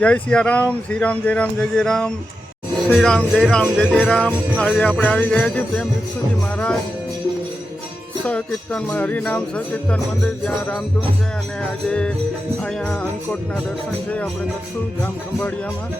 जय सियाराम, श्री राम जय राम जय जय राम, श्री राम जय राम जय जय राम। आज આપણે આવી ગયા છીએ પ્રેમ ભિક્ષુજી મહારાજ સહકીર્તનમાં હરિનામ સહકીર્તન મંદિર, જ્યાં રામધૂન છે અને આજે અહીંયા અંકોટના દર્શન છે આપણે કરશું જામ ખંભાળિયામાં।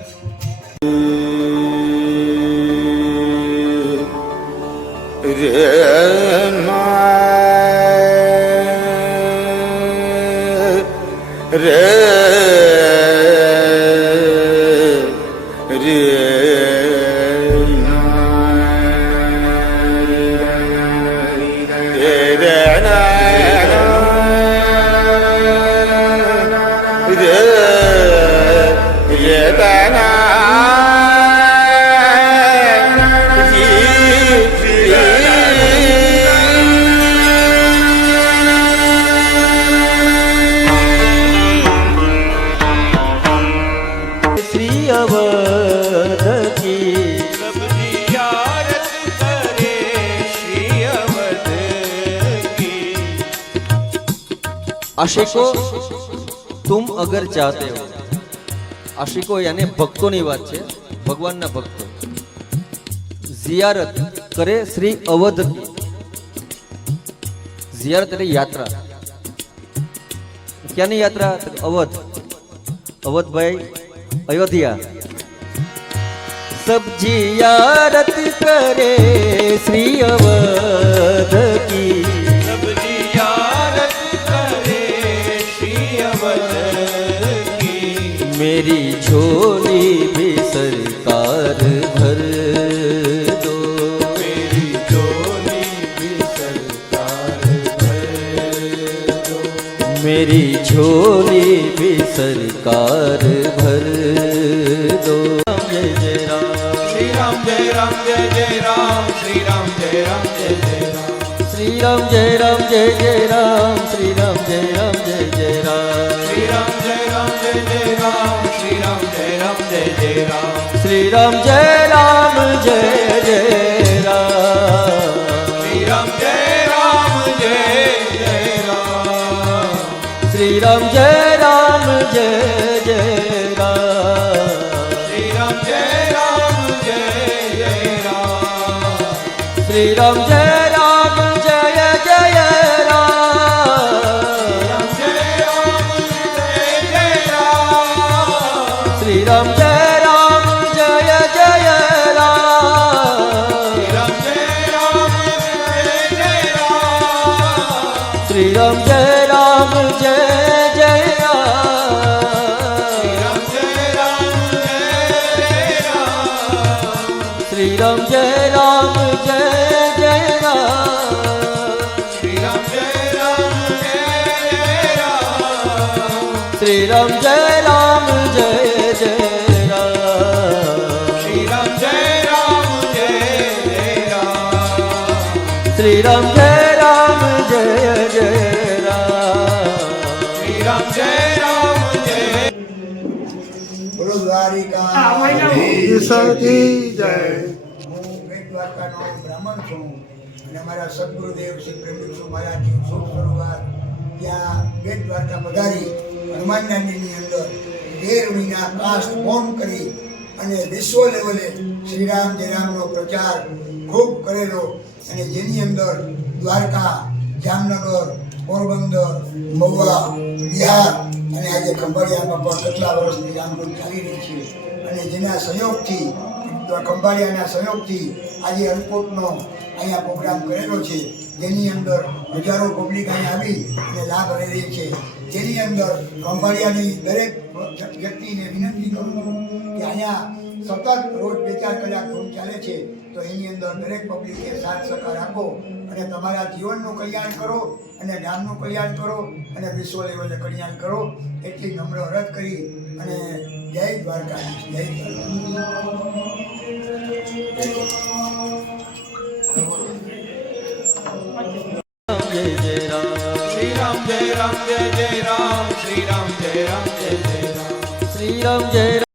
आशिको तुम अगर चाहते हो, आशिको यानी भक्तों की बात है, भगवान ना भक्तो जियारत करे श्री अवध की। जियारत એટલે યાત્રા। ક્યાંની યાત્રા? અવધ। અવધ ભાઈ અયોધ્યા। सब जियारत करे श्री अवध की, मेरी झोली भी सरकार भर दो, मेरी झोली भी सरकार भर दो, मेरी झोली भी सरकार भर दो। जय जय राम, श्री राम जय राम जय जय राम, श्री राम जय राम जय जय राम, श्री राम जय राम जय जय राम, श्री राम जय राम जय जय राम, श्री राम जय राम जय जय राम, श्री राम जय राम जय जय राम, श्री राम जय राम जय जय राम, श्री राम जय राम जय जय राम, श्री राम जय राम जय जय राम, श्री राम जय राम जय जय राम, श्री राम जय राम जय जय राम, श्री राम जय राम जय जय राम, श्री राम जय राम जय जय राम, श्री राम जय राम जय जय राम, श्री राम जय राम जय जय राम, श्री राम जय राम जय जय राम, श्री राम जय राम जय जय राम, श्री राम जय राम जय जय राम, श्री राम जय राम जय। बोलो द्वारिका ईश्वरी जय। દ્વારકાનો બ્રાહ્મણ છું અને અમારા સદગુરુદેવ શ્રી પ્રેમ ભિક્ષુ મહારાજની શુભ શરૂઆત ત્યાં બેટ દ્વારકા પધારી હનુમાનદાનની અંદર 13 મહિના કાસ્ટ હોમ કરી અને વિશ્વ લેવલે શ્રીરામ જયરામનો પ્રચાર ખૂબ કરેલો અને જેની અંદર દ્વારકા, જામનગર, પોરબંદર, મહુવા, બિહાર અને આજે ખંભાળિયામાં પણ કેટલા વર્ષથી રામધૂન ચાલી રહી છે અને જેના સહયોગથી ખંભાળિયાના સહયોગથી આજે અંકોટનો અહીંયા પ્રોગ્રામ કરેલો છે, જેની અંદર હજારો પબ્લિક અહીંયા આવી અને લાભ લઈ રહી છે। જેની અંદર ખંભાળિયાની દરેક વ્યક્તિને વિનંતી કરું છું કે અહીંયા સતત રોજ 2-4 કલાક ધૂન ચાલે છે, તો એની અંદર દરેક પબ્લિકે સાથ સહકાર આપો અને તમારા જીવનનું કલ્યાણ કરો અને ગામનું કલ્યાણ કરો અને વિશ્વ લેવલે કલ્યાણ કરો, એટલી નમ્ર અરજ કરી અને જય દ્વારકાધીશ, જય जय जय राम, श्री राम जय राम जय जय राम, श्री राम जय राम जय जय राम, श्री राम जय